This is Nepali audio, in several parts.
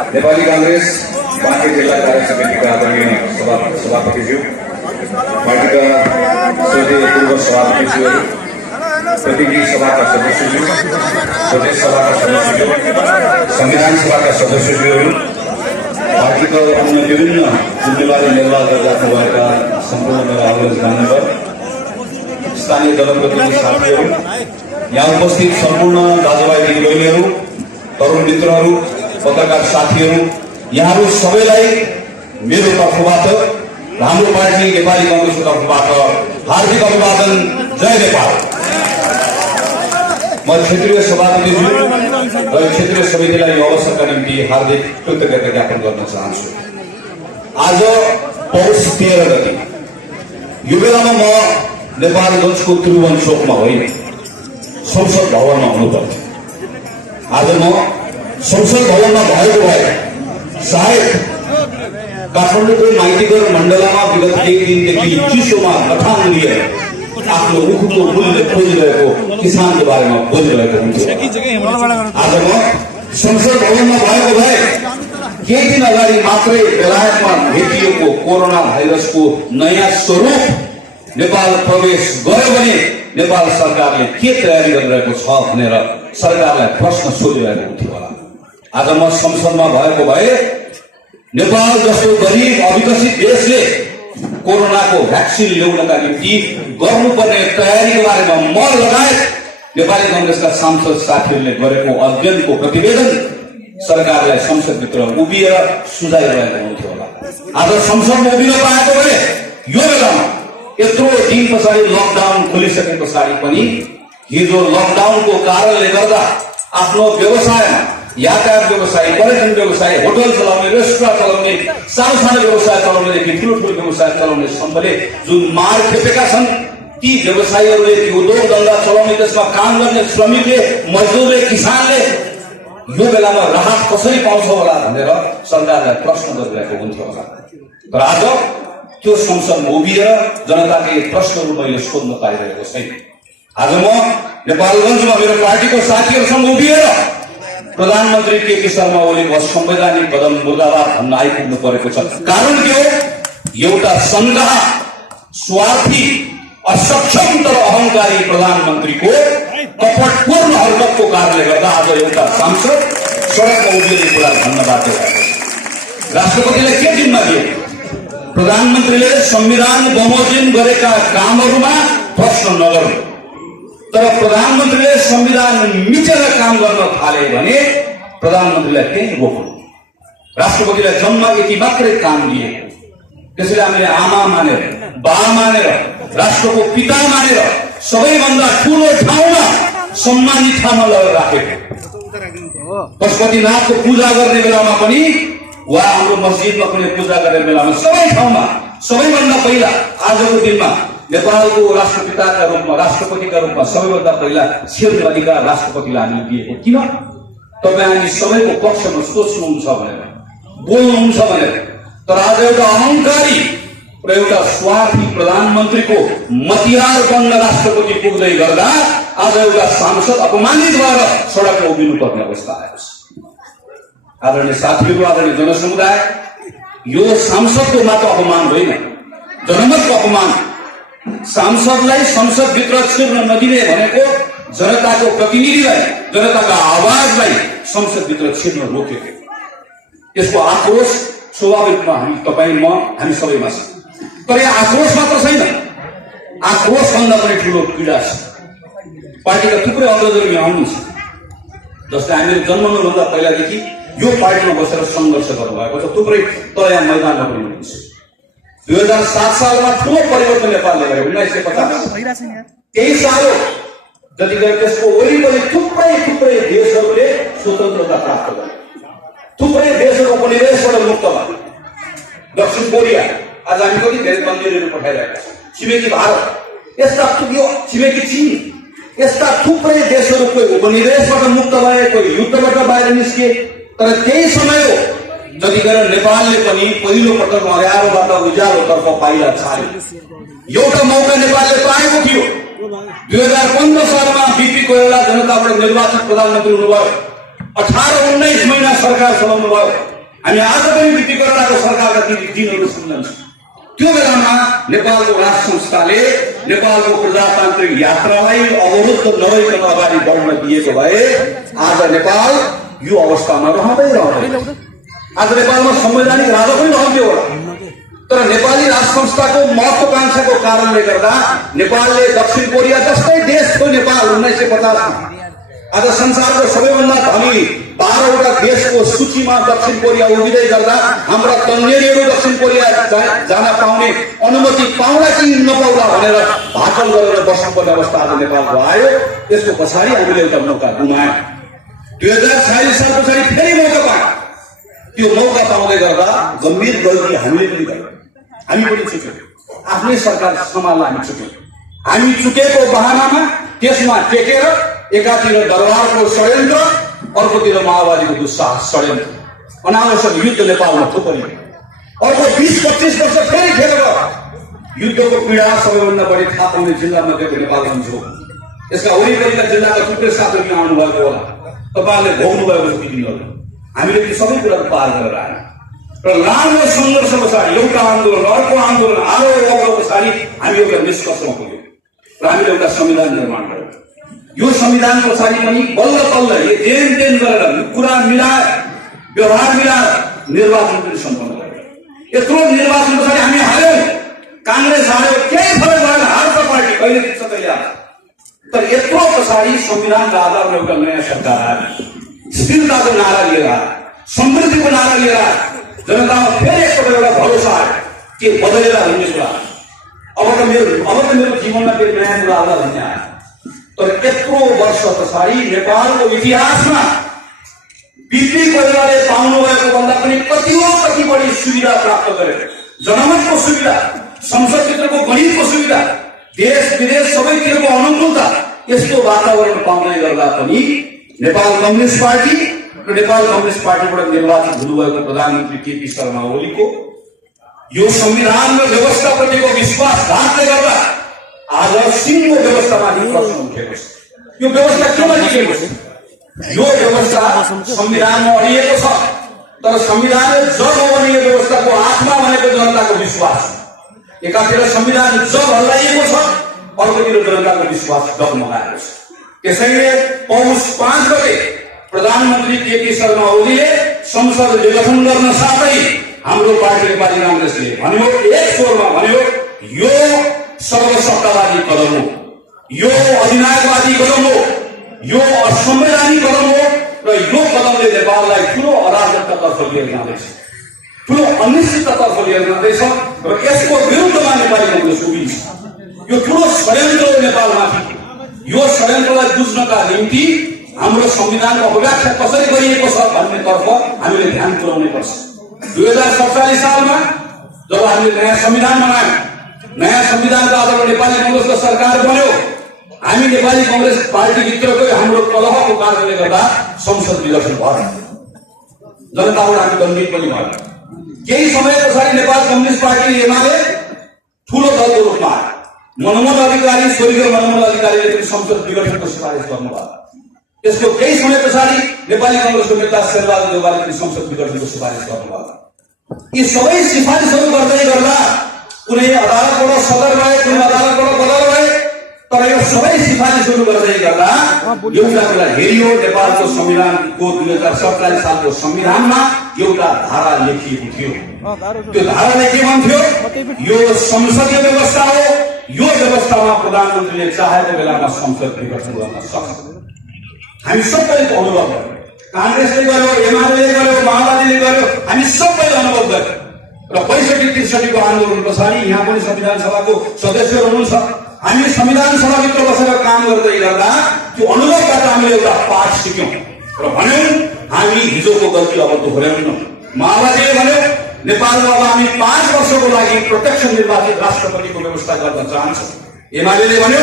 नेपाली कांग्रेस बाँके जिल्ला कार्य समितिका आदरणीय सभापतिज्यू, पार्टीका श्रद्धेय पूर्व सभापतिज्यूहरू, प्रतिनिधि सभाका सदस्यज्यू, प्रदेश सभाका सदस्यज्यू, संविधान सभाका सदस्यज्यूहरू, पार्टीका अन्य विभिन्न जिम्मेवारी निर्वाह गर्दै भएका सम्पूर्ण मेरा अग्रज मान्यवर, स्थानीय जनप्रतिनिधि साथीहरू, यहाँ उपस्थित सम्पूर्ण दाजुभाइ दिदीबहिनीहरू, तरुण मित्रहरू, पत्रकार साथीहरू, यहाँहरू सबैलाई मेरो तर्फबाट हाम्रो पार्टी नेपाली कांग्रेसको तर्फबाट हार्दिक अभिवादन। जय नेपाल। म क्षेत्रीय सभापतिज्यू र क्षेत्रीय समितिलाई यो अवसरका निम्ति हार्दिक कृतज्ञता ज्ञापन गर्न चाहन्छु। आज पौष 13 गते यो बेलामा म नेपालगञ्जको त्रिभुवन चोकमा होइन, संसद भवनमा हुनुपर्थ्यो। आज म संसद भवनमा भएको भए सायद काठमाडौँको माइतीघर मण्डलामा विगत केही दिनदेखि चिसोमा गठान लिएर आफ्नो मुखको मूल्य खोजिरहेको किसानको बारेमा बोलिरहेको हुन्थ्यो। आज म संसद भवनमा भएको भए केही दिन अगाडि मात्रै बेलायतमा भेटिएको कोरोना भाइरसको नयाँ स्वरूप नेपाल प्रवेश गर्यो भने नेपाल सरकारले के तयारी गरिरहेको छ भनेर सरकारलाई प्रश्न सोधिरहेको हुन्थ्यो होला। आज म संसदमा भएको भए नेपाल जस्तो गरीब अविकसित देशले कोरोनाको भ्याक्सिन ल्याउनका निम्ति गर्नुपर्ने तयारीको बारेमा म लगायत नेपाली कांग्रेसका सांसद साथीहरूले गरेको अध्ययनको प्रतिवेदन सरकारलाई संसदभित्र उभिएर सुझाइरहेको हुन्थ्यो होला। आज संसदमा उभिन पाएको भए यो बेलामा यत्रो दिन पछाडि लकडाउन खोलिसके पछाडि पनि हिजो लकडाउनको कारणले गर्दा आफ्नो व्यवसायमा यातायात व्यवसाय, पर्यटन व्यवसाय, होटल चलाउने, रेस्टुरेन्ट चलाउने, सानो व्यवसाय चलाउनेदेखि ठुलो व्यवसाय चलाउने सम्मले जुन मार खेपेका छन्, ती व्यवसायीहरूले, ती उद्योग धन्दा चलाउने, त्यसमा काम गर्ने श्रमिकले, मजदुरले, किसानले यो बेलामा राहत कसरी पाउँछ होला भनेर सरकारलाई प्रश्न गरिरहेको हुन्थ्यो होला। तर आज त्यो संसदमा उभिएर जनताले प्रश्नहरू मैले सोध्न पाइरहेको छैन। आज म नेपालगञ्जमा मेरो पार्टीको साथीहरूसँग उभिएर प्रधानमन्त्री केपी शर्मा ओलीको असंवैधानिक कदम मुर्दाबाद भन्न आइपुग्नु परेको छ। कारण के हो? एउटा संघाह, स्वार्थी, असक्षम तर अहंकारी प्रधानमन्त्रीको कपटपूर्ण हरकतको कारणले गर्दा आज एउटा सांसद सडकमा उभिने कुरा भन्न बाध्य भएको छ। राष्ट्रपतिले के जिम्मा दिए? प्रधानमन्त्रीले संविधान बमोजिम गरेका कामहरूमा प्रश्न नगर्नु। तर प्रधानमन्त्रीले संविधान मिचेर काम गर्न थाले भने प्रधानमन्त्रीलाई त्यही रोक्नु। राष्ट्रपतिलाई जम्मा यति मात्रै काम दिए, त्यसैले हामीले आमा मानेर, बा मानेर, राष्ट्रको पिता मानेर सबैभन्दा ठूलो ठाउँमा सम्मानित ठाउँमा लगेर राखेको। पशुपतिनाथको पूजा गर्ने बेलामा पनि वा हाम्रो मस्जिदमा पनि पूजा गर्ने बेलामा सबै ठाउँमा सबैभन्दा पहिला आजको दिनमा नेपालको राष्ट्रपिताका रूपमा, राष्ट्रपतिका रूपमा सबैभन्दा पहिला सिर्फ अधिकार राष्ट्रपतिलाई हामीले दिएको। किन? तपाईँ हामी सबैको पक्षमा सोच्नुहुन्छ भनेर, बोल्नुहुन्छ भनेर। तर आज एउटा अहंकारी र एउटा स्वार्थी प्रधानमन्त्रीको मतियार बन्न राष्ट्रपति पुग्दै गर्दा आज एउटा सांसद अपमानित भएर सडकमा उभिनु पर्ने अवस्था आएको छ। आदरणीय साथीहरू, आदरणीय जनसमुदाय, यो सांसदको मात्र अपमान होइन, जनमतको अपमान। सांसदलाई संसदभित्र छिर्न नदिने भनेको जनताको प्रतिनिधिलाई, जनताका आवाजलाई संसदभित्र छिर्न रोकेको। यसको आक्रोश स्वाभाविक रूपमा हामी सबैमा छ। तर यहाँ आक्रोश मात्र छैन, आक्रोश भन्दा पनि ठूलो पीडा छ। पार्टीका थुप्रै अग्रजहरू यहाँ आउनुहुन्छ, जसले हामीले जन्मनुभन्दा पहिलादेखि यो पार्टीमा बसेर सङ्घर्ष गर्नुभएको छ। थुप्रै तर यहाँ मैदानमा पनि हुनुहुन्छ। 2007 सालमा ठूलो परिवर्तन नेपालले गर्यो। 1950 केही साल जतिखेर त्यसको वरिपरि थुप्रै देशहरूले स्वतन्त्रता प्राप्त गरे, थुप्रै देशहरू उपनिवेशबाट मुक्त भए। दक्षिण कोरिया, आज हामी कति धेरै मन्दिरहरू पठाइरहेका छौँ। छिमेकी भारत, यस्ता छिमेकी चीन, यस्ता थुप्रै देशहरू कोही उपनिवेशबाट मुक्त भए, कोही युद्धबाट बाहिर निस्के। तर त्यही समय हो जतिखेर नेपालले पनि पहिलो पटक अँध्यारोबाट उज्यालोतर्फ पाइला चाल्यो। एउटा मौका नेपालले पाएको थियो। 2015 सालमा बीपी कोइराला जनताबाट निर्वाचित प्रधानमन्त्री हुनुभयो। 18-19 महिना सरकार चलाउनु भयो। हामी आज पनि विधिकरणको सरकारका दिनहरू सम्झन्छौँ। त्यो बेलामा नेपालको राष्ट्र संस्थाले नेपालको प्रजातान्त्रिक यात्रालाई अवरुद्ध नभइकन अगाडि बढ्न दिएको भए आज नेपाल यो अवस्थामा रहँदैन। आज नेपालमा संवैधानिक राजा पनि रहन्थ्यो होला। तर नेपाली राष्ट्र संस्थाको महत्वाकांक्षाको कारणले गर्दा नेपालले दक्षिण कोरिया जस्तै देशको नेपाल 1950 आज संसारको सबैभन्दा धनी 12वटा देशको सूचीमा दक्षिण कोरिया उभिँदै गर्दा हाम्रा तन्नेरीहरू दक्षिण कोरिया जान पाउने अनुमति पाउला कि नपाउला भनेर भाकल गरेर बस्नुपर्ने अवस्था आज नेपालको आयो। त्यसको पछाडि हामीले एउटा मौका गुमायौँ। 2046 साल पछाडि फेरि मौका पायौँ। त्यो मौका पाउँदै गर्दा गम्भीर गल्ती हामीले पनि गर्यौँ। हामी पनि चुक्यौँ। आफ्नै सरकार सम्हाल्न हामी चुक्यौँ। हामी चुकेको बहानामा त्यसमा टेकेर एकातिर दरबारको षड्यन्त्र, अर्कोतिर माओवादीको दुस्साहस षड्यन्त्र, अनावश्यक युद्ध नेपालमा थुपरियो। अर्को 20-25 वर्ष फेरि खेलेर युद्धको पीडा सबैभन्दा बढी थाहा पाउने जिल्लामा गएको नेपाल हुन्छ। यसका वरिपरिका जिल्लाका थुप्रै साथीहरू आउनु भएको होला, तपाईँहरूले भोग्नु भएको छ दिनहरू। हामीले ती सबै कुराहरू पार गरेर आयौँ र लामो सङ्घर्ष पछाडि एउटा आन्दोलन, अर्को आन्दोलन, आरोप पछाडि हामी एउटा निष्कर्षमा पुग्यौँ र हामीले एउटा संविधान निर्माण गर्यौँ। यो संविधान पछाडि पनि बल्ल बल्ल देन गरेर कुरा मिलाएर व्यवहार मिलाएर निर्वाचन पनि सम्पन्न गर्यौँ। यत्रो निर्वाचन पछाडि हामी हार्यौँ, काङ्ग्रेस हार्यो, केही फरक भएन। हार्छ पार्टी, कहिले जित्छ कहिले हार्छ। तर यत्रो पछाडि संविधानका आधारमा एउटा नयाँ सरकार आयो, स्थिरताको नारा लिएर आयो, समृद्धिको नारा लिएर आयो। जनतामा फेरि एकपल्ट एउटा भरोसा आयो के बदलेर भन्ने कुरा। अब त मेरो जीवनमा फेरि नयाँ कुरा आउला भन्ने आयो। तर यत्रो वर्ष पछाडि नेपालको इतिहासमा बिपी परिवारले पाउनु भएको भन्दा पनि कति बढी सुविधा प्राप्त गरे। जनमतको सुविधा, संसदभित्रको गणितको सुविधा, देश विदेश सबैतिरको अनुकूलता, यस्तो वातावरण पाउँदै गर्दा पनि नेपाल कम्युनिस्ट पार्टी र नेपाल कम्युनिस्ट पार्टीबाट निर्वाचित हुनुभएको प्रधानमन्त्री केपी शर्मा ओलीको यो संविधान र व्यवस्थाप्रतिको विश्वासघातले गर्दा आज सिङ्गो व्यवस्थामाथि प्रश्न उठेको छ। यो व्यवस्था केमा टिकेको छ? यो व्यवस्था संविधानमा अडिएको छ। तर संविधान जब हो भने यो व्यवस्थाको आत्मा भनेको जनताको विश्वास। एकातिर संविधान जब हल्लाइएको छ, अर्कोतिर जनताको विश्वास डगमगाएको छ। त्यसैले पौष 5 गते प्रधानमन्त्री केपी शर्मा ओलीले संसद विघटन गर्न साथै हाम्रो पार्टी नेपाली काङ्ग्रेसले भन्यो, एक स्वरमा भन्यो, यो सर्वसत्तावादी कदम हो, यो अधिनायकवादी कदम हो, यो असंवैधानिक कदम हो र यो कदमले नेपाललाई ठूलो अराजकतातर्फ लिएर जाँदैछ, ठूलो अनिश्चिततातर्फ लिएर जाँदैछ र यसको विरुद्धमा नेपाली काङ्ग्रेस उभिन्छ। यो ठूलो षड्यन्त्र हो नेपालमाथि। यो षड्यन्त्रलाई बुझ्नका निम्ति हाम्रो संविधानको अपव्याख्या कसरी गरिएको छ भन्नेतर्फ हामीले ध्यान पुर्याउनै पर्छ। 2047 सालमा जब हामीले नयाँ संविधान बनायौँ, नयाँ संविधानको आधारमा नेपाली काङ्ग्रेसको सरकार बन्यो, हामी नेपाली काङ्ग्रेस पार्टीभित्रको हाम्रो कलहको कारणले गर्दा संसद विघटन भयो। जनताबाट हामी दण्डित पनि भयो। केही समय पछाडि नेपाल कम्युनिस्ट पार्टी एमाले ठूलो दलको रूपमा आयो। मनमोहन अधिकारी, स्वर्गीय मनमोहन अधिकारीले पनि संसद विघटनको सिफारिस गर्नुभयो। त्यसको केही समय पछाडि नेपाली काङ्ग्रेसको नेता शेरबहादुर देउवाले पनि संसद विघटनको सिफारिस गर्नुभयो। यी सबै सिफारिसहरू गर्दै गर्दा कुनै अदालतबाट सदर भए, कुनै अदालतबाट बदल भए, तर यो सबै सिफारिसहरू गर्दै गर्दा एउटा कुरा हेरियो, नेपालको संविधानको 2047 सालको संविधानमा एउटा धारा लेखिएको थियो। त्यो धाराले के भन्थ्यो? यो संसदीय व्यवस्था हो, यो व्यवस्थामा प्रधानमन्त्रीले चाहेको बेलामा संसद विघटन गर्न सक्छ। हामी सबैको अनुभव गर्यौँ, काङ्ग्रेसले गर्यो, एमाले गर्यो, माओवादीले गर्यो, हामी सबैले अनुभव गर्यौँ र 65-63 को आन्दोलन पछाडि यहाँ पनि संविधान सभाको सदस्यहरू हुनुहुन्छ। हामी संविधान सभाभित्र बसेर काम गर्दै गर्दा त्यो अनुभवबाट हामीले एउटा पाठ सिक्यौँ र भन्यौँ हामी हिजोको गल्ती अब दोहोऱ्याउनौँ। माओवादीले भन्यो नेपालमा अब हामी 5 वर्षको लागि प्रत्यक्ष निर्वाचित राष्ट्रपतिको व्यवस्था गर्न चाहन्छौँ। एमाले भन्यो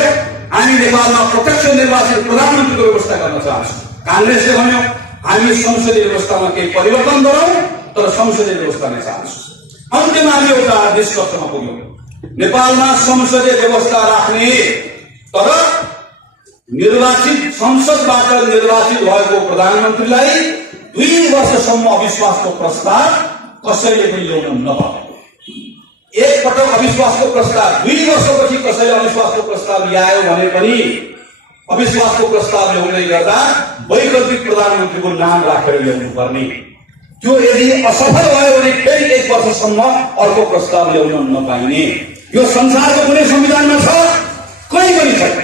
हामी नेपालमा प्रत्यक्ष निर्वाचित प्रधानमन्त्रीको व्यवस्था गर्न चाहन्छौँ। काङ्ग्रेसले भन्यो हामी संसदीय व्यवस्थामा केही परिवर्तन गरौँ, तर संसदीय व्यवस्था नै चाहन्छौँ। अन्त्यमा हामी एउटा निष्कर्षमा पुग्यौँ, नेपालमा संसदीय व्यवस्था राख्ने तर निर्वाचित संसदबाट निर्वाचित भएको प्रधानमन्त्रीलाई 2 वर्षसम्म अविश्वासको प्रस्ताव कसैले पनि ल्याउन नपाएको। एक पटक अविश्वासको प्रस्ताव 2 वर्षपछि कसैले अविश्वासको प्रस्ताव ल्यायो भने पनि अविश्वासको प्रस्ताव ल्याउँदै गर्दा वैकल्पिक प्रधानमन्त्रीको नाम राखेर ल्याउनु पर्ने। त्यो यदि असफल भयो भने फेरि 1 वर्षसम्म अर्को प्रस्ताव ल्याउन नपाइने। यो संसारको कुनै संविधानमा छ? कहीँ पनि छैन।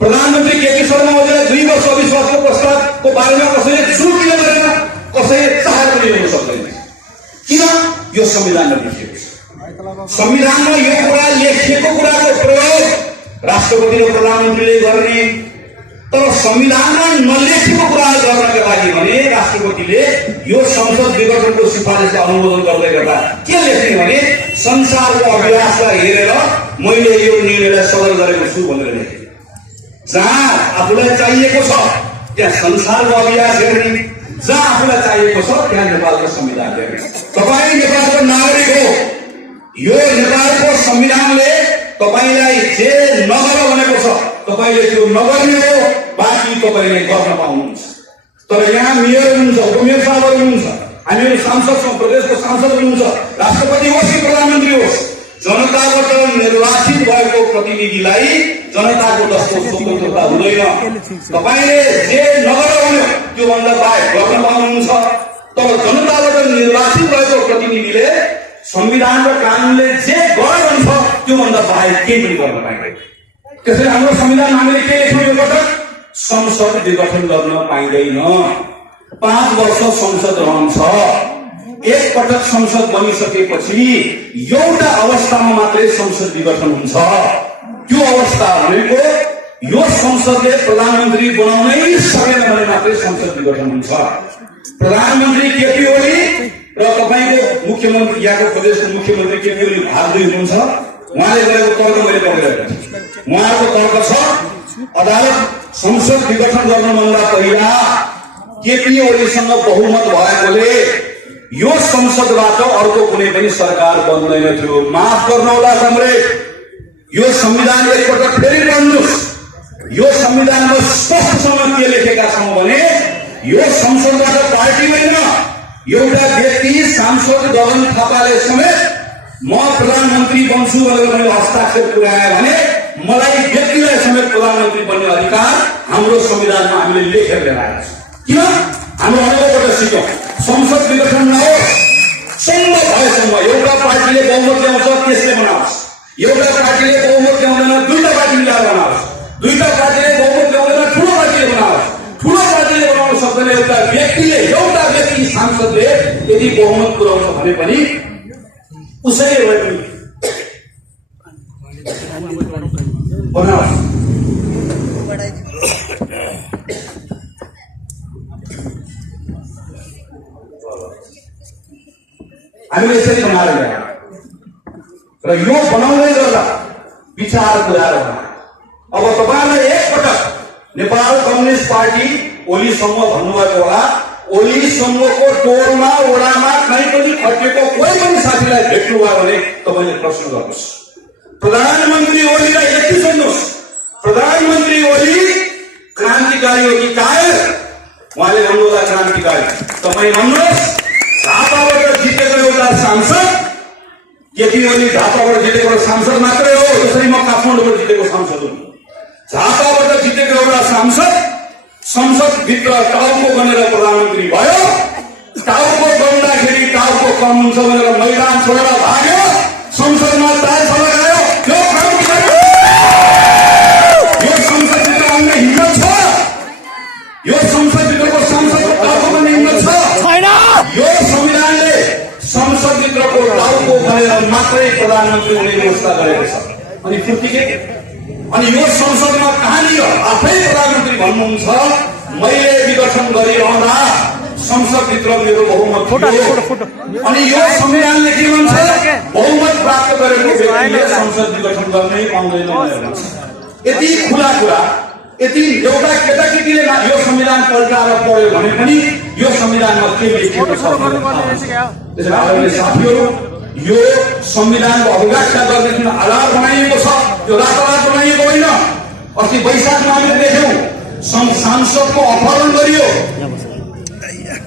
प्रधानमन्त्री केपी शर्मा ओलीलाई 2 वर्ष अविश्वासको प्रस्तावको बारेमा कसैले सुरु किन गरेन? कसैले चाहेर पनि ल्याउन सक्दैन। किन? यो संविधानमा लेखिएको छ। संविधानमा यो कुरा लेखिएको कुराको प्रयोग राष्ट्रपति र प्रधानमन्त्रीले गर्ने, तर संविधानमा नलेखेको कुरा गर्नका लागि भने राष्ट्रपतिले यो संसद विघटनको सिफारिसलाई अनुमोदन गर्दै गर्दा के लेख्ने भने संसारको अभ्यासलाई हेरेर मैले यो निर्णयलाई सदन गरेको छु भनेर लेखे। जहाँ आफूलाई चाहिएको छ त्यहाँ संसारको अभ्यास हेर्ने, जहाँ आफूलाई चाहिएको छ त्यहाँ नेपालको संविधान हेर्ने। तपाईँ नेपालको नागरिक हो। यो नेपालको संविधानले तपाईलाई जे नगर भनेको छ तपाईले त्यो नगर्ने हो, बाँकी तपाईले गर्न पाउनुहुन्छ। तर यहाँ मेयर हुनुहुन्छ, उपमेयर साहबहरू हुनुहुन्छ, हामीहरू सांसद छौँ, प्रदेशको सांसद हुनुहुन्छ, राष्ट्रपति होस् कि प्रधानमन्त्री होस्, जनताबाट निर्वाचित भएको प्रतिनिधिलाई जनताको जस्तो स्वतन्त्रता हुँदैन। तपाईले जे नगर भन्यो त्योभन्दा बाहेक गर्न पाउनुहुन्छ। तर जनताबाट निर्वाचित भएको प्रतिनिधिले संविधान र कानूनले जे गर भन्छ त्योभन्दा बाहेक केही पनि गर्न पाइँदैन। त्यसैले हाम्रो संविधान हामीले के लेख्यौँ यो पटक? संसद विघटन गर्न पाइँदैन। 5 वर्ष संसद रहन्छ। एक पटक संसद बनिसकेपछि एउटा अवस्थामा मात्रै संसद विघटन हुन्छ। त्यो अवस्था भनेको यो संसदले प्रधानमन्त्री बनाउनै सकेन भने मात्रै संसद विघटन हुन्छ। प्रधानमन्त्री केपी ओली र तपाईको मुख्यमन्त्री यहाँको प्रदेशको मुख्यमन्त्री केपी ओली भाग 2 हुनुहुन्छ। उहाँले गरेको तर्क मैले पढिरहेको छु। उहाँको तर्क छ अदालत संसद विघटन गर्नुभन्दा पहिला केपी ओलीसँग बहुमत भएकोले यो संसदबाट अर्को कुनै पनि सरकार बन्दैन थियो। माफ गर्नुहोला कमरेड, यो संविधान एकपटक फेरि पढ्नुहोस्। यो संविधानमा स्पष्टसँग के लेखेका छौँ भने यो संसदबाट पार्टी होइन, एउटा व्यक्ति सांसद गगन थापाले समेत म प्रधानमन्त्री बन्छु भनेर मैले हस्ताक्षर पुर्याए भने मलाई व्यक्तिलाई समेत प्रधानमन्त्री बन्ने अधिकार हाम्रो संविधानमा हामीले लेखेर लिएर आएको छ। किन? हाम्रो अनुभवबाट सिक्यौँ। संसद विघटन नहोस्, सम्भव भएसम्म एउटा पार्टीले बहुमत ल्याउँछ त्यसले बनाओस्, एउटा पार्टीले बहुमत ल्याउँदैन 2टा पार्टी मिलाएर बनाओस्, 2टा पार्टीले बहुमत ल्याउँदैन ठुलो पार्टीले बनाओस्, ठुलो पार्टीले बनाउन सक्दैन एउटा व्यक्ति सांसदले यदि बहुमत पुर्याउँछ भने पनि उसैले भए पनि बनाओस्। हामीले यसरी बनाएर ल्यायौँ र यो बनाउँदै गर्दा विचार पुर्याएर अब तपाईँलाई एकपटक नेपाल कम्युनिस्ट पार्टी ओली समूह भन्नुभएको होला, ओली समूहको टोलमा वडामा कहीँ पनि खटिएको कोही पनि साथीलाई भेट्नुभयो भने तपाईँले प्रश्न गर्नुहोस्। प्रधानमन्त्री ओलीलाई यति सोध्नुहोस्, प्रधानमन्त्री ओली क्रान्तिकारी हो कि कायर? उहाँले भन्नुहोला क्रान्तिकारी। तपाईँ भन्नुहोस् झापाबाट जितेको एउटा सांसद केपी ओली झापाबाट जितेको सांसद मात्रै हो, जसरी म काठमाडौँबाट जितेको सांसद हुँ। झापाबाट जितेको एउटा सांसद संसदभित्र टाउको बनेर प्रधानमन्त्री भयो, टाउको बन्दाखेरि टाउको कम हुन्छ भनेर मैदान छोडेर भाग्यो, संसदमा तालसा लगायो। यो संसदभित्र आउने हिम्मत छ? यो संसदभित्रको सांसदको टाउको बन्ने हिम्मत छ? यो संविधानले संसदभित्रको टाउको बनेर मात्रै प्रधानमन्त्री हुने व्यवस्था गरेको छ। अनि फुर्तिके अनि यो संसदमा कहाँनिर आफै प्रधानमन्त्री भन्नुहुन्छ मैले विघटन गरिरहँदा संसदभित्र मेरो बहुमत थियो। अनि यो संविधानले के भन्छ? बहुमत प्राप्त गरेको व्यक्तिले संसद विघटन गर्नै पाउँदैन भनेर भन्छ। यति खुला कुरा, यति एउटा केटाकेटीले यो संविधान पल्टाएर पढ्यो भने पनि यो संविधानमा के लेखिएको छ? त्यसैले साथीहरू, यो संविधानको अवगाख्या गर्ने जुन आधार बनाइएको छ त्यो रातारात बनाइएको होइन। अस्ति वैशाखमा हामीले देख्यौँ सांसदको अपहरण गरियो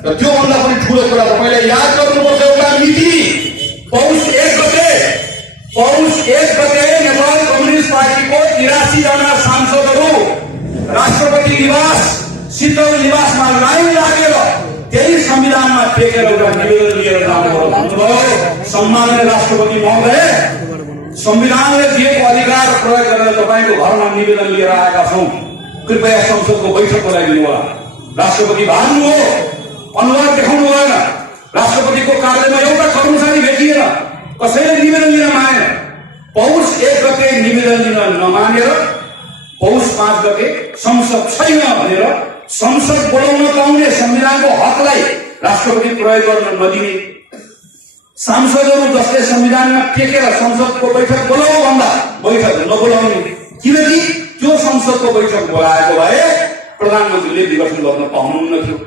र त्योभन्दा पनि ठुलो कुरा तपाईँले याद गर्नुपर्छ एउटा मिति पौष 1 गते नेपाल कम्युनिस्ट पार्टीको 83 जना सांसदहरू राष्ट्रपति निवास शीतल निवासमा लाइन लागेर त्यही संविधानमा टेकेर एउटा निवेदन लिएर जानुभयो भन्नुभयो सम्माननीय राष्ट्रपति महोदय संविधानले दिएको अधिकार प्रयोग गरेर तपाईको घरमा निवेदन लिएर आएका छौं कृपया संसदको बैठक बोलाइदिनु होला राष्ट्रपति भाग्नु हो अनुहार देखाउनु भएन राष्ट्रपतिको कार्यालयमा एउटा कर्मचारी भेटिएन कसैले निवेदन लिन मानेन पौष 1 गते निवेदन लिन नमानेर पौष 5 गते संसद छैन भनेर संसद बोलाउन पाउने संविधानको हकलाई राष्ट्रपति प्रयोग गर्न नदिने सांसदहरू जसले संविधानमा टेकेर संसदको बैठक बोलाऊ भन्दा बैठक नबोलाउने किनकि त्यो संसदको बैठक बोलाएको भए प्रधानमन्त्रीले विघटन गर्न पाउनुहुन्न थियो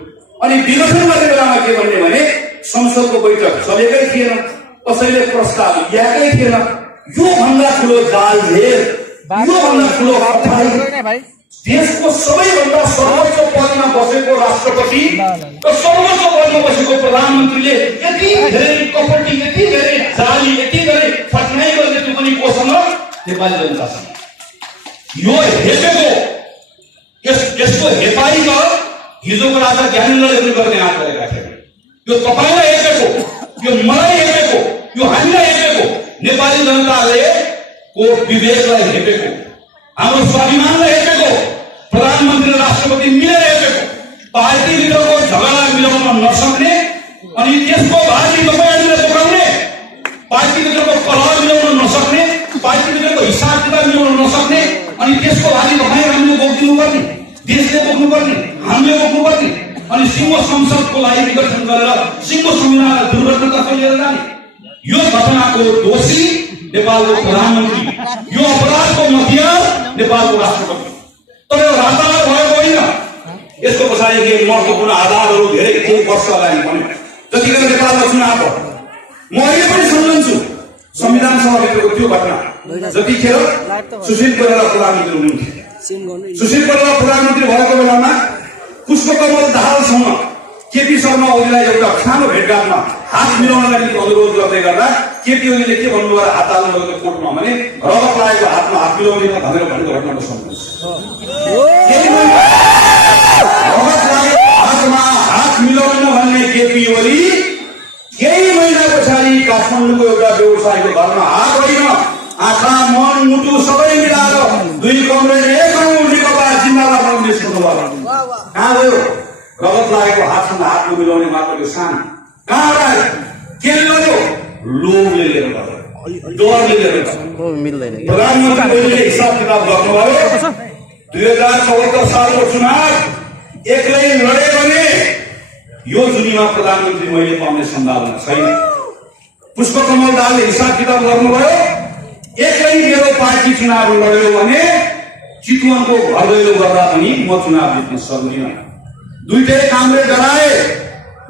अनि विघटन गर्ने बेलामा के भन्ने भने संसदको बैठक चलेकै थिएन कसैले प्रस्ताव ल्याएकै थिएन यो भन्दा ठुलो जालझेल यो भन्दा ठुलो देशको सबैभन्दा सर्वोच्च पदमा बसेको राष्ट्रपति र सर्वोच्च पदमा बसेको प्रधानमन्त्रीले यति धेरै कपटी यति धेरै जाली यति धेरै फटनाइ गर्ने त्यो पनि कोसँग नेपाली जनतासँग यो हेपेको यसको हेपाई त हिजोको राजा ज्ञानेन्द्रले गर्ने आँट गरेका थिए यो तपाईलाई हेपेको यो मलाई हेपेको यो हामीलाई हेपेको नेपाली जनताले को विवेकलाई हेपेको हाम्रो स्वाभिमानलाई हेपेको प्रधानमन्त्री र राष्ट्रपति मिलेर हेपेको पार्टी लिडरको झगडा मिलाउन नसक्ने अनि त्यसको भागी तपाईँहरूले बोकाउने पार्टी लिडरको कलह मिलाउन नसक्ने पार्टी लिडरको हिसाब किताब मिलाउन नसक्ने अनि त्यसको भागी तपाईँ हामीले बोक्दिनु पर्ने देशले बोक्नु पर्ने हामीले बोक्नु पर्ने अनि सिंह संसदको लागि विघटन गरेर सिंह संविधानलाई दुर्घटनातर्फ लिएर जाने यो घटनाको दोषी नेपालको प्रधानमन्त्री यो अपराधको मध्यम नेपालको राष्ट्रपति तर यो रातारात भएको होइन यसको पछाडि के महत्त्वपूर्ण आधारहरू धेरै केही वर्ष अगाडि बन्यो जतिखेर नेपालमा चुनाव भयो म अहिले पनि सम्झन्छु संविधान सभाभित्रको त्यो घटना जतिखेर सुशील कोइराला प्रधानमन्त्री हुनुहुन्थ्यो सुशील कोइराला प्रधानमन्त्री भएको बेलामा पुष्पकमल दाहालसँग केपी शर्मा ओलीलाई एउटा सानो भेटघाटमा हात मिलाउनका निम्ति अनुरोध गर्दै गर्दा केपी ओलीले के भन्नुभयो हात हाल्नु लगेको कोर्टमा भने रगत लागेको हातमा हात मिलाउँदैन भनेर भनेको घटनाको सम्झन्छु रगत लागेको हातमा हात मिलाउन भन्ने केपी ओली केही महिना पछाडि काठमाडौँको एउटा व्यवसायको घरमा हात होइन आँखा मन मुटु सबै मिलाएर दुई कमरेड एक नेकपा जिन्दाबाद कङ्ग्रेस भन्नुभयो कहाँ गयो रगत लागेको हातसँग हात नमिलाउने मात्र यो सानो कहाँ आयो केले गर्यो लोभले लिएर गर्यो डरले लिएर प्रधानमन्त्री ओलीले हिसाब किताब गर्नुभयो 2074 सालको चुनाव एक्लै लडे भने यो जुनीमा प्रधानमन्त्री मैले पाउने सम्भावना छैन पुष्पकमल दाहालले हिसाब किताब गर्नुभयो एक्लै मेरो पार्टी चुनाव लड्यो भने चितवनको घर दैलो गर्दा पनि म चुनाव जित्न सक्दिनँ दुईटै कामले डराए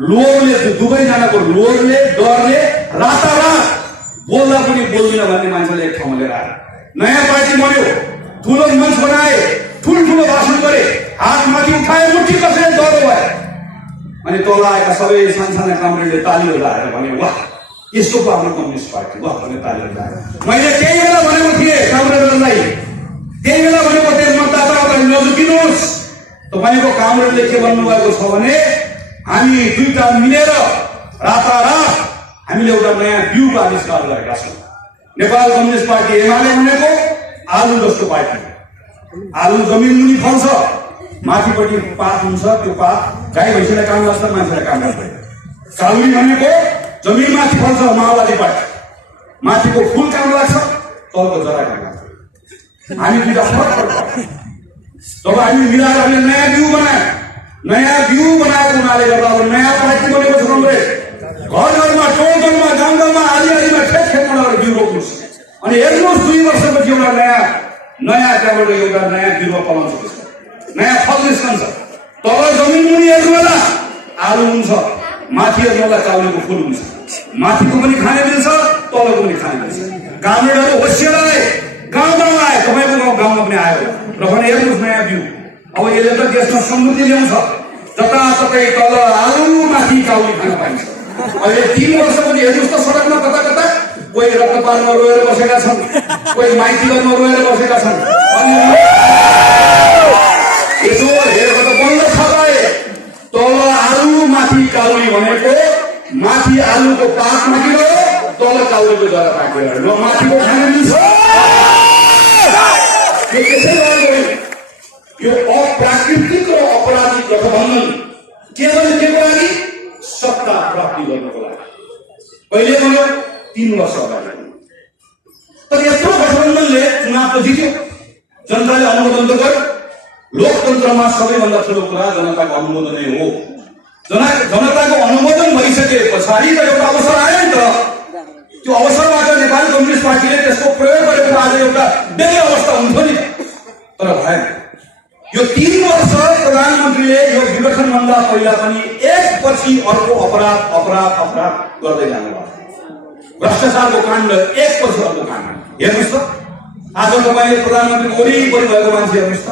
लोभले दुवैजनाको लोभले डरले रातारात बोल्दा पनि बोल्दिन भन्ने मान्छेले एक ठाउँमा लिएर आए नयाँ पार्टी बन्यो ठुलो मञ्च बनाए ठुल्ठुलो भाषण गरे हात माथि उठाए मुठी कसैले डरो भए अनि तल आएका सबै सानसाना कामरेडले ताली बजाएर भने वाह यस्तो पो हाम्रो कम्युनिस्ट पार्टी वाह भने ताली बजाएर मैले त्यही बेला भनेको थिएँ कामरेडलाई त्यही बेला भनेको थिएँ मतदाताहरूलाई नझुकिनुहोस् तपाईको कामरेडले के भन्नुभएको छ भने हामी दुईटा मिलेर रातारात हामीले एउटा नयाँ व्यूको आविष्कार गरेका छौँ नेपाल कम्युनिस्ट पार्टी एमाले भनेको आलु जस्तो पार्टी आलु जमिन मुनि फल्छ माथिपट्टि पात हुन्छ त्यो पात गाई भैँसीलाई काम लाग्छ मान्छेलाई काम लाग्दैन काउली भनेको जमिन माथि फल्छ माओवादी पार्टी माथिको फुल काम लाग्छ तलको जरा काम लाग्छ हामी दुईटा फरक तब हामी मिलाएर हामीले नयाँ भ्यू बनाएको हुनाले गर्दा अब नयाँ पार्टी बनेको छ कङ्ग्रेस घर घरमा टोल टोलमा गाउँ गाउँमा आदि आदिमा खेत खेतमा लगेर भ्यू रोप्नुहोस् अनि हेर्नुहोस् 2 वर्षपछि एउटा नयाँ त्यहाँबाट एउटा नयाँ बिरुवा पलाउँछ नयाँ फल निस्कन्छ तल जमिन मुनि हेर्नु होला आलु हुन्छ माथि हेर्नु होला चाउलीको फुल हुन्छ माथिको पनि खाने मिल्छ तलको पनि खाने मिल्छ कामरेडहरू होसियार आए गाउँ गाउँ आए तपाईँको गाउँमा पनि आयो र भने हेर्नुहोस् नयाँ भ्यू अब यसले त देशमा समृद्धि ल्याउँछ, जताततै तल आलु माथि काउली खान पाइन्छ। अहिले 3 वर्षपछि हेर्नुहोस् त सडकमा कता कता कोही रक्तपातमा रोएर बसेका छन्, कोही माइतीमा रोएर बसेका छन्। अनि यसो हेरेको त बन्द छ भए तल आलु माथि काउली भनेको माथि आलुको पात माथि गयो, तल काउलीको जरा पाकेर ल माथिको खान मिल्छ। यो त्यसै गर्दैन। यो अप्राकृतिक र अपराधिक गठबन्धन केवल के को लागि? सत्ता प्राप्ति गर्नको लागि। पहिले भयो 3 वर्ष अगाडि, तर यत्रो गठबन्धनले चुनाव त जित्यो, जनताले अनुमोदन त गर्यो। लोकतन्त्रमा सबैभन्दा ठुलो कुरा जनताको अनुमोदनै हो। जनताको अनुमोदन भइसके पछाडि त एउटा अवसर आयो नि त। त्यो अवसरबाट नेपाली कम्युनिस्ट पार्टीले त्यसको प्रयोग गरेको आज एउटा बेग्लै अवस्था हुन्थ्यो नि, तर भएन। यो 3 वर्ष प्रधानमन्त्रीले यो विघटनभन्दा पहिला पनि एकपछि अर्को अपराध गर्दै जानुभयो। भ्रष्टाचारको काण्ड एकपछि अर्को काण्ड। हेर्नुहोस् त, आज तपाईँले प्रधानमन्त्री वरिपरि भएको मान्छे हेर्नुहोस् त,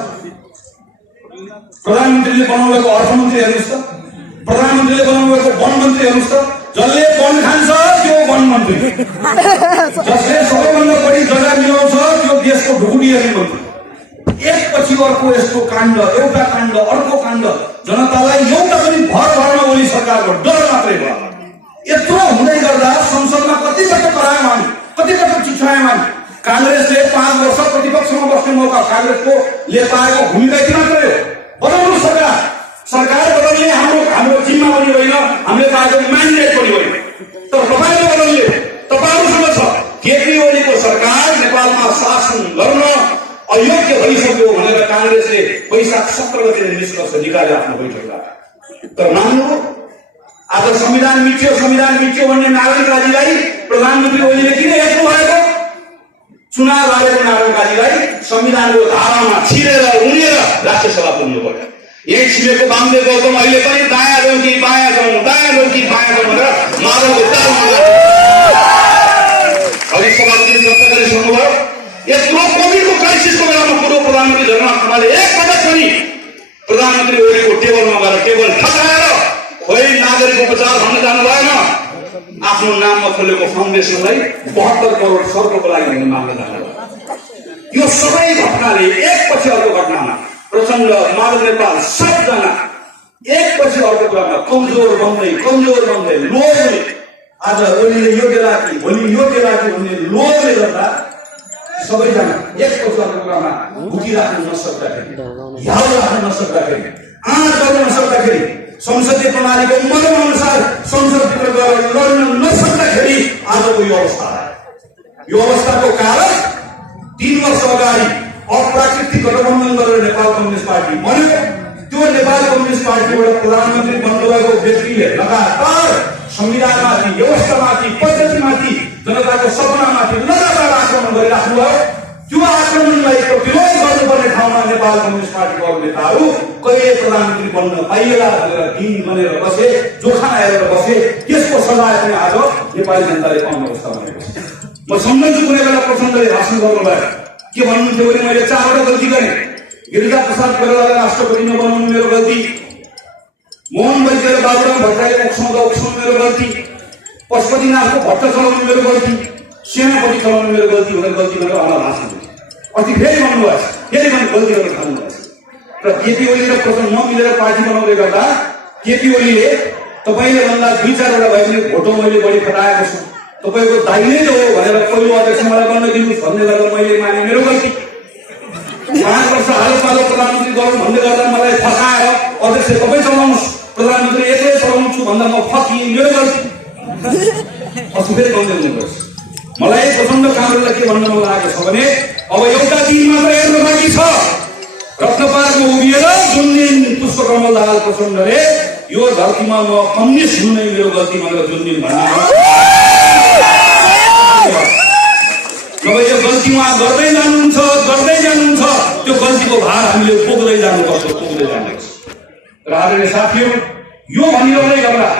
प्रधानमन्त्रीले बनाउनुभएको अर्थमन्त्री हेर्नुहोस् त, प्रधानमन्त्रीले बनाउनुभएको वन मन्त्री हेर्नुहोस् त। जसले वन खान्छ त्यो वन मन्त्री, जसले सबैभन्दा बढी जग्गा मिलाउँछ त्यो देशको ढुकुटी हेर्ने मन्त्री। एकपछि अर्को यस्तो काण्ड, एउटा काण्ड अर्को काण्ड। जनतालाई एउटा पनि भर भर्न ओली सरकारको डर मात्रै भयो। यत्रो हुँदै गर्दा संसदमा कतिपटक करायौँ हामी, कतिपटक चिठायौँ हामी। कांग्रेसले 5 वर्ष प्रतिपक्षमा बस्ने मौका कांग्रेसको ले पाएको भूमिका यति मात्रै हो। बदल्नु सरकार बदल्ने हाम्रो जिम्मा पनि होइन, हामीले पाएको म्यान्डेट पनि होइन। तर तपाईँले बदल्ने तपाईँहरूसँग छ। केपी ओलीको सरकार नेपालमा शासन गर्न अयोग्य भइसक्यो भनेर कांग्रेसले वैशाख 17 गते निष्कर्ष निकाल्यो आफ्नो बैठकबाट। तर मान्नु, आज संविधान मिच्यो भन्ने नारायण काजीलाई प्रधानमन्त्री ओलीले किन हेर्नु भएको? चुनाव हारेको नारायण काजीलाई संविधानको धारामा छिरेर उनेर राष्ट्रसभा पुग्नु पर्यो। यही छिरेको वामदेव गौतम अहिले पनि दायाँ जाउँ कि बायाँ जाउँ भनेर माधवको तालमा अघि सभापति चर्चा गरिसक्नुभयो। यत्रो कोभिडको क्राइसिसको बेलामा पूर्व प्रधानमन्त्री झलनाथ खनालले एकपटक पनि प्रधानमन्त्री ओलीको टेबलमा गएर टेबल ठटाएर खोइ नागरिक उपचार भन्न जानु भएन। आफ्नो नाममा खोलेको फाउन्डेसनलाई 72 करोड सर्कको लागि हुन माग्न जानुभयो। यो सबै घटनाले एकपछि अर्को घटनामा प्रचण्ड, माधव नेपाल सबजना एकपछि अर्को कुरामा कमजोर बन्दै लोभले, आज ओलीले यो बेलाकी भोलि यो बेलाकी भन्ने लोभले गर्दा सबैजना एकपछि अर्को कुरामा भुकिराख्न नसक्दाखेरि, ह्याउ राख्न नसक्दाखेरि, आँट गर्न नसक्दाखेरि, संसदीय प्रणालीको मर्म अनुसार संसदभित्र गएर लड्न नसक्दाखेरि आजको यो अवस्था आयो। यो अवस्थाको कारण 3 वर्ष अगाडि अप्राकृतिक गठबन्धन गरेर नेपाल कम्युनिस्ट पार्टी बन्यो। त्यो नेपाल कम्युनिस्ट पार्टीबाट प्रधानमन्त्री बन्नुभएको व्यक्तिले लगातार संविधानमाथि, व्यवस्थामाथि, पद्धतिमाथि, जनताको सपनामाथि लगातार आक्रमण गरिराख्नु भयो। त्यो आक्रमणलाई प्रतिरोध गर्नुपर्ने ठाउँमा नेपाल कम्युनिस्ट पार्टीको अरू नेताहरू कहिले प्रधानमन्त्री बन्न पाइएला भनेर दिन बनेर बसे, जोखाना हेरेर बसे। त्यसको सजाय पनि आज नेपाली जनताले पाउने अवस्था बनेको छ। म सम्झन्छु कुनै बेला प्रचण्डले भाषण गर्नुभयो, के भन्नुहुन्थ्यो भने मैले 4वटा गल्ती गरेँ। गिरिजा प्रसाद कोइरालालाई राष्ट्रपति नबनाउनु मेरो गल्ती, मोहन वैद्य र बाबुराम भट्टराईले उक्साउनु मेरो गल्ती, पशुपतिनाथको भट्ट चलाउनु मेरो गल्ती, सेनापति चलाउनु मेरो गल्ती भनेर उहाँलाई भाषण दिए। अस्ति फेरि भन्नुभएछ, फेरि पनि गल्ती गरेर थाल्नुभएछ। र केपी ओली र प्रचण्ड नमिलेर पार्टी बनाउँदै गर्दा केपी ओलीले तपाईँले भन्दा 2-4वटा भयो भने भोटो मैले बढी खटाएको छु, तपाईँको दाइले हो भनेर पहिलो अध्यक्ष मलाई बन्न दिनुहोस् भन्ने गर्दा मैले माने मेरो गल्ती। 5 वर्ष हालो पालो प्रधानमन्त्री गरौँ भन्दै गर्दा मलाई फसाएर अध्यक्ष तपाईँ चलाउनुहोस्, प्रधानमन्त्री एक्लै चलाउँछु भन्दा म फसिएँ, मेरो गल्ती। अस्ति फेरि गाउँदै हुनुपर्छ। मलाई प्रचण्ड कामरेडलाई के भन्न मन लागेको छ भने अब एउटा दिन मात्र हेर्नु बाँकी छ। रत्नपारमा उभिएर जुन दिन पुष्पकमल दाहाल प्रचण्डले यो धरतीमा म कम्युनिस्ट हुनु नै मेरो गल्ती भनेर जुन दिन भन्ने तपाईँ यो गल्ती उहाँ गर्दै जानुहुन्छ, त्यो गल्तीको भार हामीले पुग्दै जानुपर्छ। र आदरणीय साथीहरू, यो भनिरहँदै गर्दा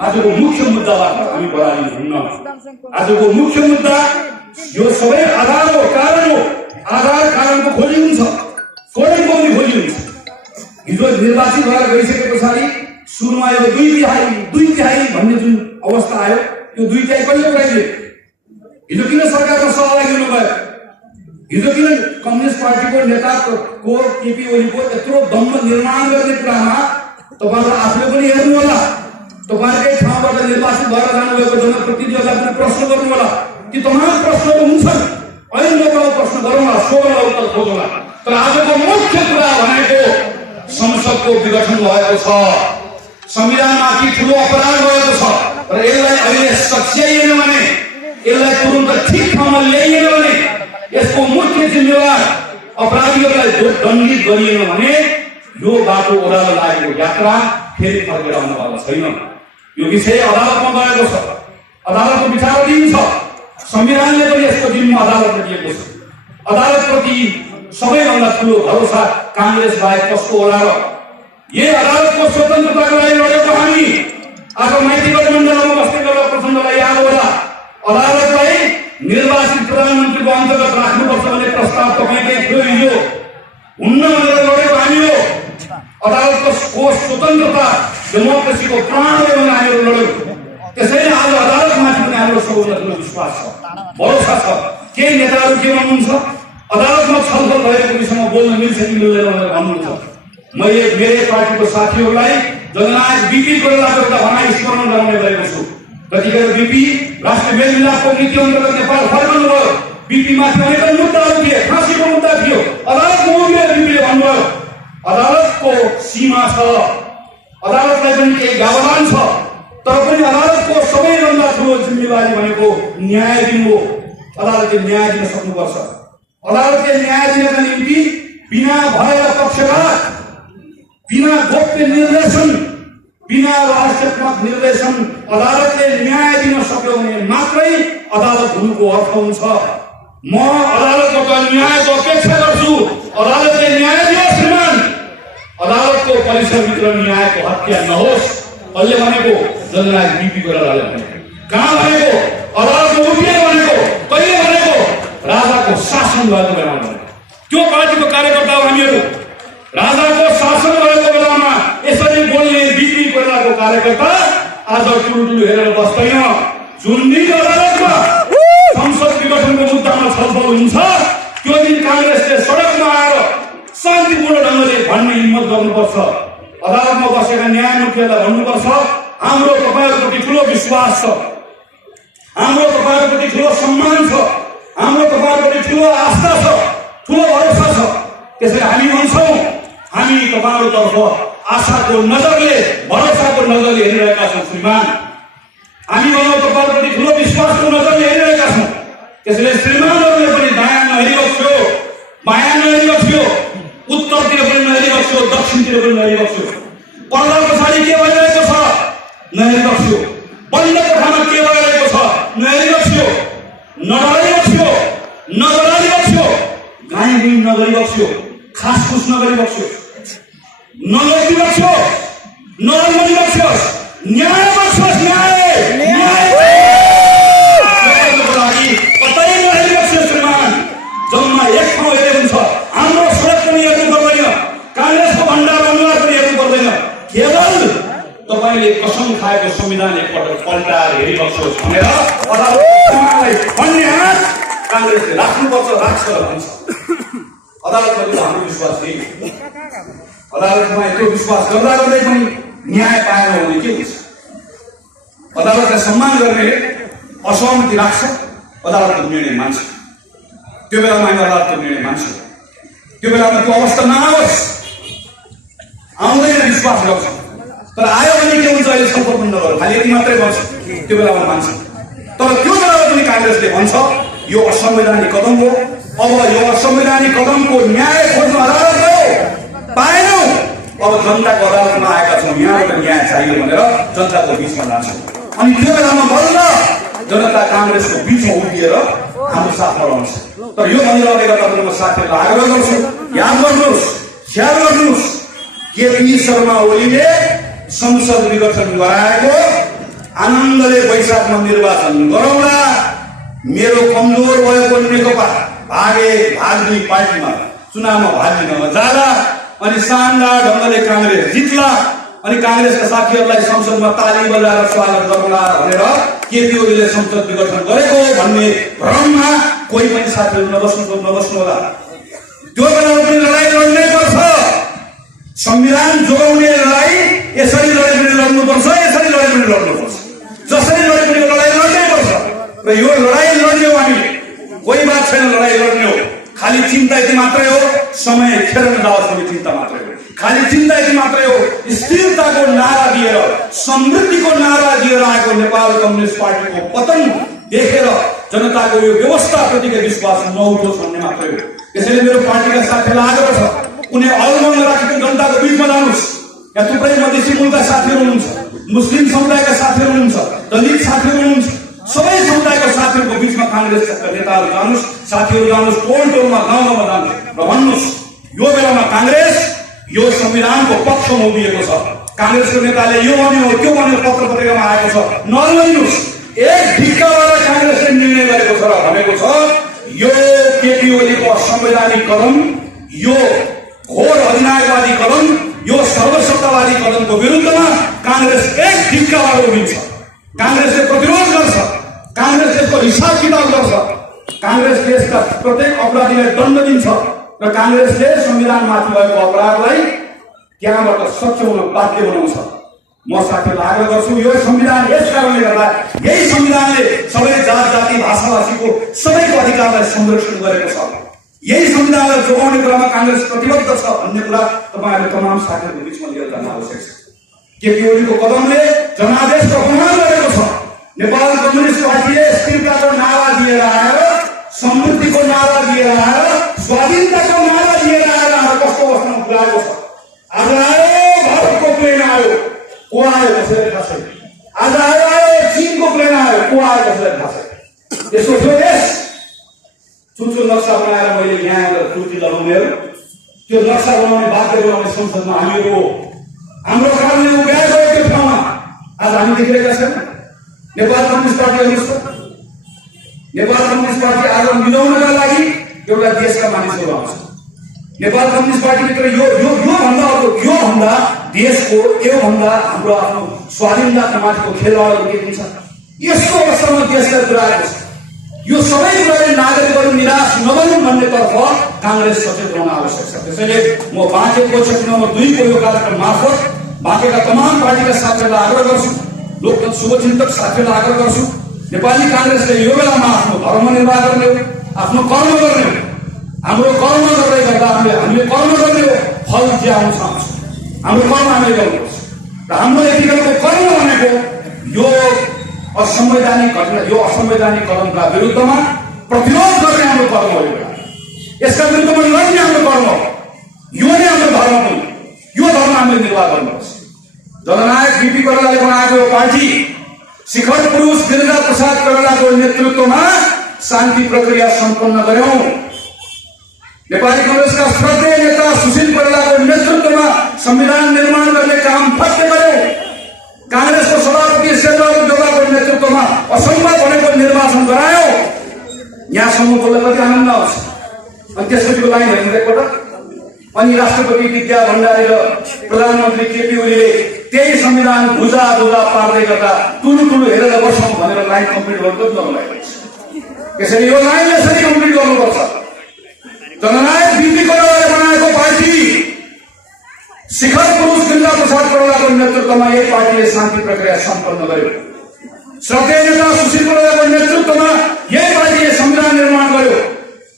आजको मुख्य मुद्दाबाट हामी बराबरी हुन्न। आजको मुख्य मुद्दा यो सबै आधार हो, कारण हो। आधार कारणको खोजी हुन्छ, कोही खोजी हुन्छ। निर्वाचित भएर गइसके पछाडि सुरुमा यो दुई तिहाई भन्ने जुन अवस्था आयो, यो 2 तिहाई कहिले पुऱ्याइदियो? हिजो किन सरकारमा सहभागी हुनुभयो? हिजो किन कम्युनिस्ट पार्टीको नेताको केपी ओलीको यत्रो दम्भ निर्माण गर्ने कुरामा तपाईहरु आफूले पनि हेर्नु होला। तपाईहरुकै ठाउँबाट निर्वाचित भएर जानुभएको जनप्रतिनिधिहरूलाई पनि प्रश्न गर्नु होला। ती तमाम प्रश्नहरू हुन्छन्, अहिले लोकलाई प्रश्न गरौँला, सोभन्दा उत्तर खोजौँला। तर आजको मुख्य कुरा भनेको संसदको विघटन भएको छ, संविधानमाथि ठुलो अपराध भएको छ। र यसलाई अहिले सच्याइएन भने, यसलाई तुरुन्त ठिक ठाउँमा ल्याइएन भने, यसको मुख्य जिम्मेवार अपराधीहरूलाई दण्डित गरिएन भने यो बाटो ओह्रालो लागेको यात्रा फेरि फर्केर आउनवाला छैन। यो विषय अदालतमा गएको छ, अदालतको विचाराधीन छ। संविधानले पनि यसको जिम्मा अदालतमा दिएको छ। अदालतप्रति सबैभन्दा ठुलो भरोसा कांग्रेस बाहेक कसको होला र? यही अदालतको स्वतन्त्रताको लागि लडेको हामी आज माइती गठबन्धनमा बस्दै गरेका प्रचण्डलाई याद होला। अदालतलाई निर्वाचित प्रधानमन्त्रीको अन्तर्गत राख्नुपर्छ भन्ने प्रस्ताव तपाईँकै थियो हिजो, हुन्न भनेर लडेको हामी हो। अदालतको स्वतन्त्रता डेमोक्रेसीको प्राण हो भनेर हामीहरू लड्यौँ। त्यसैले आज अदालतमाथि पनि हाम्रो सबैभन्दा ठुलो विश्वास छ, भरोसा छ। केही नेताहरू के भन्नुहुन्छ, अदालतमा छलफल भएको विषयमा बोल्न मिल्छ कि मिल्दैन भनेर भन्नुहुन्छ। मैले मेरै पार्टीको साथीहरूलाई जननायक बीपी कोइरालाको एउटा भनाइ स्मरण गराउने गरेको छु। कतिखेर बीपी राष्ट्रिय मेलमिलापको नीति अन्तर्गत नेपाल फर्कनुभयो। बीपी माथि अनेक मुद्दाहरू थिए, फाँसीको मुद्दा थियो। अदालतको मुद्दा बीपीले भन्नुभयो अदालतको सीमा छ, अदालतलाई पनि केही व्यवधान छ। तर पनि अदालतको सबैभन्दा ठुलो जिम्मेवारी भनेको न्याय दिनु हो। अदालतले न्याय दिन सक्नुपर्छ। अदालतले न्याय दिनका निम्ति बिना भय र पक्षपात, बिना गोप्य निर्देशन, बिना रहस्यात्मक निर्देशन अदालतले न्याय दिन सक्यो भने मात्रै अदालत हुनुको अर्थ हुन्छ। म अदालतबाट न्यायको अपेक्षा गर्छु। अदालतले न्याय दियोस् श्रीमान, अदालतको परिसरभित्र न्यायको हत्या नहोस्। कसले भनेको? जननायक बीपी कोइरालाले भनेको। कहाँ भनेको? अदालतको उभिए भनेको। कहिले भनेको? राजाको शासन भएको बेलामा भनेको। त्यो पार्टीको कार्यकर्ता हो हामीहरू। राजाको शासन भएको बेलामा यसरी बोल्ने बीपी कोइरालाको कार्यकर्ता आज टुलुटुलु हेरेर बस्दैन। जुन दिन अदालतमा संसद विघटनको मुद्दामा छलफल हुन्छ त्यो दिन कांग्रेसले सडकमा आएर शान्तिपूर्ण ढङ्गले भन्ने हिम्मत गर्नुपर्छ। अदालतमा बसेका न्यायमूर्तिहरूलाई भन्नुपर्छ हाम्रो तपाईहरुप्रति ठुलो विश्वास छ, हाम्रो तपाईहरुप्रति ठुलो सम्मान छ, हाम्रो तपाईहरुप्रति ठुलो आस्था छ, ठुलो भरोसा छ। त्यसैले हामी भन्छौँ हामी तपाईहरुतर्फ आशाको नजरले, भरोसाको नजरले हेरिरहेका छौँ श्रीमान। हामी भनौँ तपाईहरुप्रति ठुलो विश्वासको नजरले हेरिरहेका छौँ। त्यसैले श्रीमानहरूले पनि दायाँ नहेरिबक्स्यो, बायाँ नहेरिबक्स्यो, उत्तरतिर पनि नहेरिबक्स्यो, दक्षिणतिर पनि नहेरिबक्स्यो। पर्दा पछाडि के भइरहेको छ नहेरिबक्स्यो, बन्द कोठामा के भइरहेको छ नहेरिबक्स्यो, नडराइबक्स्यो, नजराइबक्स्यो, गाईगुई नगरिबक्स्यो, खासफुस नगरिबक्स्यो, नलगिबक्स्यो, नलगिबक्स्योस्, न्याय बक्स्योस्, न्याय कतै नहेरिबक्स्यो श्रीमान। जम्मा एक ठाउँ हेरे हुन्छ। हाम्रो सडक पनि हेर्नु पर्दैन, कांग्रेसको भण्डार अनुहार पनि हेर्नु पर्दैन। केवल तपाईले कसम खाएको संविधान एकपटक पल्टाएर हेरिबक्स्योस् भनेर अदालतलाई भन्ने हात कांग्रेसले राख्नुपर्छ, राख्छ र भन्छ। अदालतमा त्यो हाम्रो विश्वास यही हो। अदालतमा यत्रो विश्वास गर्दा गर्दै पनि न्याय पाएन भने के हुन्छ? अदालतलाई सम्मान गर्ने असहमति राख्छ, अदालतको निर्णय मान्छ। त्यो बेलामा हामी अदालतको निर्णय मान्छौँ। त्यो बेलामा त्यो अवस्था नआओस्, आउँदैन विश्वास गर्छ। तर आयो भने के हुन्छ? अहिले छलफल पनि नगर, खालि यति मात्रै गर्छ। त्यो बेलामा मान्छ। तर त्यो बेलामा पनि कांग्रेसले भन्छ यो असंवैधानिक कदम हो। अब यो असंवैधानिक कदमको न्याय खोज्न अदालत गयो, पाएनौँ। अब जनताको अदालतमा आएका छौँ, यहाँबाट न्याय चाहियो भनेर जनताको बिचमा जान्छौँ। अनि त्यो बेलामा बल्ल जनता कांग्रेसको बिचमा उभिएर हाम्रो साथमा रहन्छ। तर यो भनिरहेका तपाईँको साथीहरूलाई आग्रह गर्छु, याद गर्नुहोस्, ख्याल गर्नुहोस्, केपी शर्मा ओलीले संसद विघटन गराएको आनन्दले वैशाखमा निर्वाचन गराउँदा मेरो कमजोर भएको नेकपा भाग 2 पार्टीमा चुनावमा भाग लिन जाँदा अनि शानदार ढंगले कांग्रेस जित्ला अनि कांग्रेसका साथीहरूलाई संसदमा ताली बजाएर स्वागत गर्नुला भनेर केपी ओलीले संसद विघटन गरेको भन्ने भ्रममा कोही पनि साथीहरू नबस्नु होला। त्यो बेलामा पनि लडाई लड्नै पर्छ। संविधान जोगाउने लडाई यसरी लडाई पनि लड्नुपर्छ, यसरी लडाई पनि लड्नुपर्छ, जसरी लडाई पनि लडाई लड्नै पर्छ। र यो लडाई लड्ने हो हामीले, कोही बात छैन लडाई लड्ने हो। खाली चिन्ता यति मात्रै हो, समय खेर नजाओस् भन्ने चिन्ता मात्रै हो। खाली चिन्ता यति मात्रै हो, स्थिरताको नारा दिएर समृद्धिको नारा दिएर आएको नेपाल कम्युनिस्ट पार्टीको पतन देखेर जनताको यो व्यवस्थाप्रतिको विश्वास नउठोस् भन्ने मात्रै हो। त्यसैले मेरो पार्टीका साथीहरूलाई आग्रह छ, कुनै अलमङ्ग राखेको जनताको बिचमा जानुहोस्। यहाँ थुप्रै मधेसी मूलका साथीहरू हुनुहुन्छ, मुस्लिम समुदायका साथीहरू हुनुहुन्छ, दलित साथीहरू हुनुहुन्छ, सबै समुदायका साथीहरूको बिचमा कांग्रेसका नेताहरू जानुहोस्, साथीहरू जानुहोस्, टोलमा गाउँमा जानुहोस् र भन्नुहोस् यो बेलामा कांग्रेस यो संविधानको पक्षमा उभिएको छ। कांग्रेसको नेताले यो भन्यो त्यो भन्यो पत्र पत्रिकामा आएको छ, नलिनुहोस्। एक ढिक्काबाट कांग्रेसले निर्णय गरेको छ र भनेको छ यो केपी ओलीको असंवैधानिक कदम, यो घोर अधिनायकवादी कदम, यो सर्वसत्तावादी कदमको विरुद्धमा कांग्रेस एक ढिक्काबाट उभिन्छ। कांग्रेसले प्रतिरोध गर्छ, कांग्रेस यसको हिसाब किताब गर्छ, कांग्रेस देशका प्रत्येक अपराधीलाई दण्ड दिन्छ र कांग्रेसले संविधानमाथि भएको अपराधलाई त्यहाँबाट सच्याउन बाध्य बनाउँछ। म साथीहरूलाई आग्रह गर्छु, यो संविधान यस कारणले गर्दा यही संविधानले सबै जात जाति भाषाभाषीको सबैको अधिकारलाई संरक्षण गरेको छ। यही संविधानलाई जोगाउने क्रममा कांग्रेस प्रतिबद्ध छ भन्ने कुरा तपाईहरुले तमाम साथीहरूको बीचमा लिएर जान आवश्यक छ। केपी ओलीको कदमले जनादेशको अपमान गरेको छ। नेपाल कम्युनिस्ट पार्टीले स्थिरताको नारा दिएर आएर, समृद्धिको नारा दिएर आएर, स्वाधीनताको नारा दिएर आएर कस्तो अवस्थामा पुर्याएको छ। आज आयो भारतको प्लेन आयो, को आयो कसैलाई थाहा छैन। आज आयो चीनको प्लेन आयो, को आयो कसैलाई थाहा छैन। यसो थियो देश। चुनचुन नक्सा बनाएर मैले यहाँ एउटा त्रुटि लगाउने हो, त्यो नक्सा बनाउने बाध्य गराउने संसदमा हामीहरू हो। हाम्रो कारणले उभ्याएर गयो त्यो ठाउँमा। आज हामी देखिरहेका छौँ नेपाल कम्युनिस्ट पार्टी हेर्नुहोस् त, नेपाल कम्युनिस्ट पार्टी आज मिलाउनका लागि एउटा देशका मानिसहरू आउँछ। नेपाल कम्युनिस्ट पार्टीभित्र योभन्दा देशको योभन्दा हाम्रो आफ्नो स्वाधीनता माथिको खेलवाडहरू के हुन्छ। यस्तो अवस्थामा देशलाई पुर्याएको छ। यो सबै कुराले नागरिकहरू निराश नबनुन् भन्नेतर्फ कांग्रेस सचेत रहन आवश्यक छ। त्यसैले म बाँकेको क्षेत्र नम्बर 2 को यो कार्यक्रम मार्फत बाँकेका तमाम पार्टीका साथीहरूलाई आग्रह गर्छु, लोकतन्त्र शुभचिन्तक साथीहरूलाई आग्रह गर्छु, नेपाली कांग्रेसले यो बेलामा आफ्नो धर्म निर्वाह गर्ने हो, आफ्नो कर्म गर्ने हो। हाम्रो कर्म गर्दै गर्दा हामीले कर्म गर्ने हो, फल जे आउँछ आउँछ। हाम्रो कर्म हामीले गर्नुपर्छ र हाम्रो यतिखेरको कर्म भनेको यो असंवैधानिक घटना, यो असंवैधानिक कदमका विरुद्धमा प्रतिरोध गर्ने हाम्रो कर्म हो। यसका विरुद्धमा लड्ने हाम्रो कर्म हो। यो नै हाम्रो धर्म हो। यो धर्म हामीले निर्वाह गर्नुपर्छ। जननायक बीपी कोइरालाले बनाएको पार्टी शिखर पुरुष गिरिजा प्रसाद कोइरालाको नेतृत्वमा शान्ति प्रक्रिया सम्पन्न गर्यौं। नेपाली कांग्रेसका श्रद्धेय नेता सुशील कोइरालाको नेतृत्वमा संविधान निर्माण गर्ने काम फत्ते गर्यौं। कांग्रेसको सभापति शेरबहादुर देउवाको नेतृत्वमा असम्भव भनेको निर्वाचन गरायो। यहाँसम्म बोल्दा कति आनन्द आउँछ। अनि त्यसपछिको लाइन हेर्नु एकपल्ट। अनि राष्ट्रपति विद्या भण्डारी र प्रधानमन्त्री केपी ओलीले त्यही संविधान भुजा पार्दै गर्दा टुलु हेरेर बसौँ भनेर लाइन कम्प्लिट गर्नु नभएको छ। त्यसैले यो लाइन यसरी कम्प्लिट गर्नुपर्छ। जननायक बीपी कोइरालाले बनाएको पार्टी शिखर पुरुष गिरिजा प्रसाद कोइरालाको नेतृत्वमा यही पार्टीले शान्ति प्रक्रिया सम्पन्न गर्यो। श्रद्धेय नेता सुशील कोइरालाको नेतृत्वमा यही पार्टीले संविधान निर्माण गर्यो।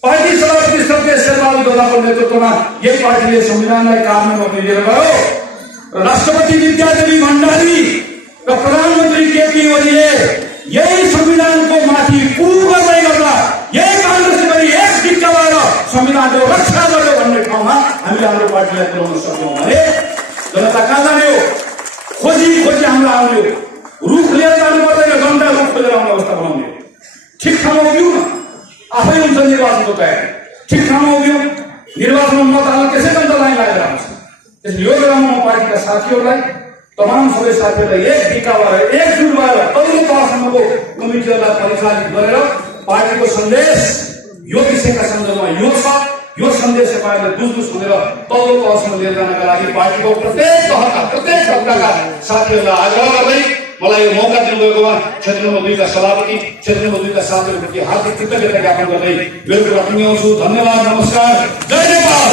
पार्टी सभापति श्रद्धेय शेरबहादुर देउवाको नेतृत्वमा यही पार्टीले संविधानलाई कार्यान्वयनमा लिएर गयो। राष्ट्रपति विद्यादेवी भण्डारी र प्रधानमन्त्री केपी ओलीले यही संविधानको माथि कु गर्दै गर्दा यही कांग्रेसले पनि एक ढिक्काबाट संविधानको रक्षा गर्यो भन्ने ठाउँमा हामीले हाम्रो पार्टीलाई पुर्याउन सक्यौं भने जनता कहाँ जाने हो? खोजी हाम्रो आउने हो। रुख लिएर जानु पर्दैन, जनता रुख खोजेर आउने अवस्था बनाउने। ठिक ठाउँमा उभियौँ न, आफै हुन्छ निर्वाचनको तयारी। ठिक ठाउँमा उभियौँ, निर्वाचनमा मत हाल्न त्यसै जनता लाइन लागेर आउँछ। त्यसले यो बेलामा म पार्टीका साथीहरूलाई, तमाम सबै साथीहरूलाई एक ढिक्का भएर एकजुट भएर तल्लो तहसम्मको कमिटीहरूलाई परिचालित गरेर पार्टीको सन्देश यो विषयका सन्दर्भमा यो छ। यो सन्देश तपाईँहरूले बुझ्नुहोस् भनेर तल्लो तहसम्म लिएर जानका लागि पार्टीको प्रत्येक तहका प्रत्येक तबकाका साथीहरूलाई आग्रह गर्दै मलाई यो मौका दिनुभएकोमा क्षेत्र नम्बर 2 का सभापति, क्षेत्र नम्बर 2 का साथीहरूप्रति हार्दिक कृतज्ञता ज्ञापन गर्दै मेरो कुरा टुङ्ग्याउँछु। धन्यवाद, नमस्कार, जय नेपाल।